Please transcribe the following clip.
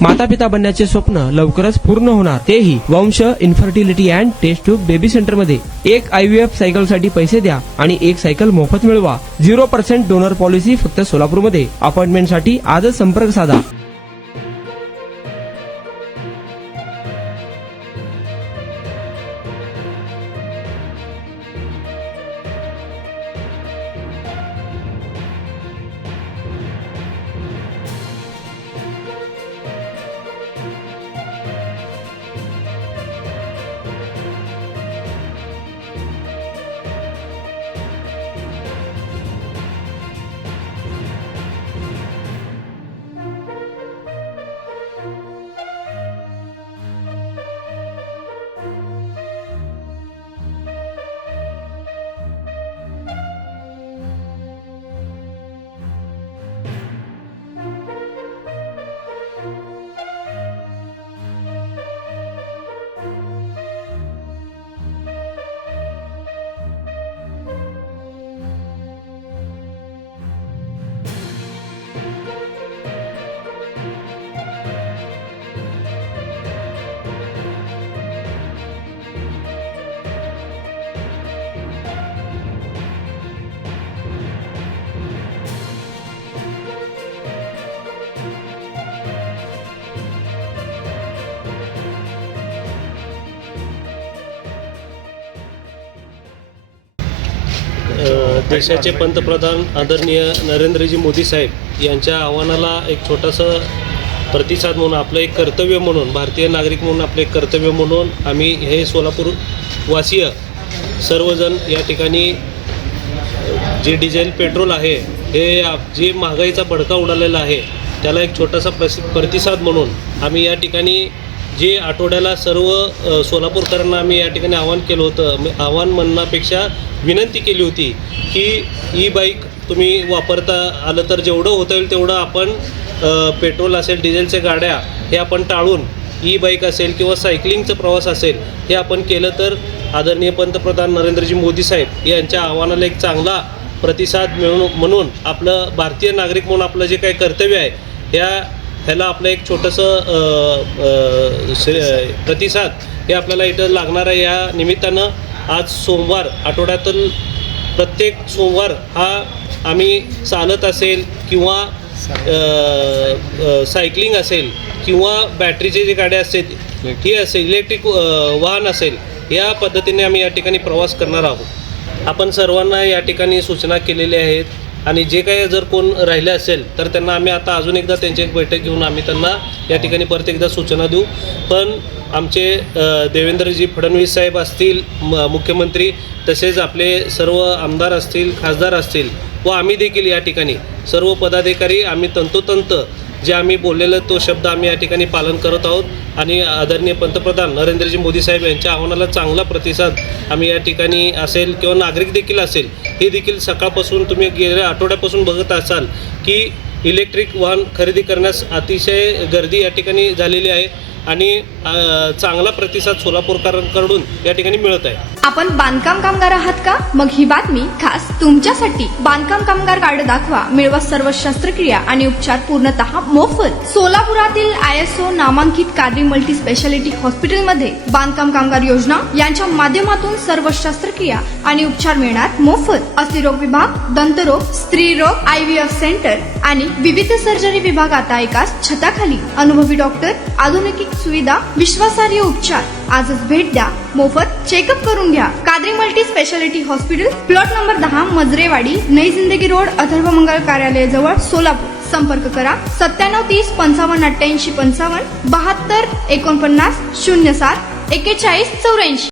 माता पिता बनण्याचे स्वप्न लवकरच पूर्ण होणार, तेही Vansh infertility and test tube baby centre मध्ये। एक IVF सायकल साठी पैसे द्या आणि एक सायकल मोफत मिळवा। 0% डोनर पॉलिसी फक्त सोलापूरमध्ये। अपॉइंटमेंट साठी आजच संपर्क साधा। देशाचे पंतप्रधान आदरणीय नरेंद्रजी मोदी साहेब यांच्या आव्हानाला एक छोटासा प्रतिसाद म्हणून, आपलं एक कर्तव्य म्हणून, भारतीय नागरिक म्हणून आपले एक कर्तव्य म्हणून आम्ही हे सोलापूरवासीय सर्वजण या ठिकाणी जे डिझेल पेट्रोल आहे, हे जे महागाईचा भडका उडालेला आहे, त्याला एक छोटासा प्रतिसाद म्हणून आम्ही या ठिकाणी जे आठवड्याला सर्व सोलापूरकरांना आम्ही या ठिकाणी आवाहन केलं होतं। आवाहन म्हणण्यापेक्षा विनंती केली होती की बाईक तुम्ही वापरता आलं तर जेवढं होता येईल तेवढं आपण पेट्रोल असेल, डिझेलच्या गाड्या हे आपण टाळून बाईक असेल किंवा सायकलिंगचा प्रवास असेल हे आपण केलं तर आदरणीय पंतप्रधान नरेंद्रजी मोदी साहेब यांच्या आव्हानाला एक चांगला प्रतिसाद म्हणून आपलं भारतीय नागरिक म्हणून आपलं जे काही कर्तव्य आहे ह्याला आपलं एक छोटंसं प्रतिसाद हे आपल्याला इथं लागणार आहे। या निमित्तानं आज सोमवार, आठवड्यातील प्रत्येक सोमवार हा आम्ही चालत असेल किंवा सायकलिंग असेल किंवा बॅटरीचे जे गाड्या असतील ही असेल, इलेक्ट्रिक वाहन असेल, या पद्धतीने आम्ही या ठिकाणी प्रवास करणार आहोत। आपण सर्वांना या ठिकाणी सूचना केलेल्या आहेत आणि जे काही जर कोण राहिले असेल तर त्यांना आम्ही आता अजून एकदा त्यांची एक बैठक घेऊन आम्ही त्यांना या ठिकाणी परत एकदा सूचना देऊ। पण आमचे देवेंद्रजी फडणवीस साहेब असतील, मुख्यमंत्री, तसेच आपले सर्व आमदार असतील, खासदार असतील व आम्ही देखील या ठिकाणी सर्व पदाधिकारी आम्ही तंतोतंत जे आम्ही बोललेलं तो शब्द आम्ही या ठिकाणी पालन करत आहोत आणि आदरणीय पंतप्रधान नरेंद्रजी मोदी साहेब यांच्या आव्हानाला चांगला प्रतिसाद आम्ही या ठिकाणी असेल किंवा नागरिक देखील असेल, हे देखील सकाळपासून तुम्ही गेल्या आठवड्यापासून बघत असाल की इलेक्ट्रिक वाहन खरेदी करण्यास अतिशय गर्दी या ठिकाणी झालेली आहे आणि चांगला प्रतिसाद सोलापूरकरांकडून या ठिकाणी मिळत आहे। आपण बांधकाम कामगार आहात का? मग ही बातमी खास तुमच्यासाठी। बांधकाम कामगार कार्ड दाखवा, मिळवा सर्व शस्त्रक्रिया आणि उपचार पूर्णतः मोफत। सोलापुरातील ISO नामांकित कादरी मल्टी स्पेशालिटी हॉस्पिटलमध्ये बांधकाम कामगार योजना यांच्या माध्यमातून सर्व शस्त्रक्रिया आणि उपचार मिळणार मोफत। अस्थिरोग विभाग, दंतरोग, स्त्रीरोग, IVF सेंटर आणि विविध सर्जरी विभाग आता एकाच छताखाली। अनुभवी डॉक्टर, आधुनिक सुविधा, विश्वासार्ह उपचार। आजच भेट द्या, मोफत चेकअप करून घ्या। Qadri multi speciality hospital, plot number 10, Majrewadi, नई जिंदगी रोड, अथर्व मंगल कार्यालय जवळ, सोलापूर। संपर्क करा 97 30 55 88 55 72 49 07 41 84।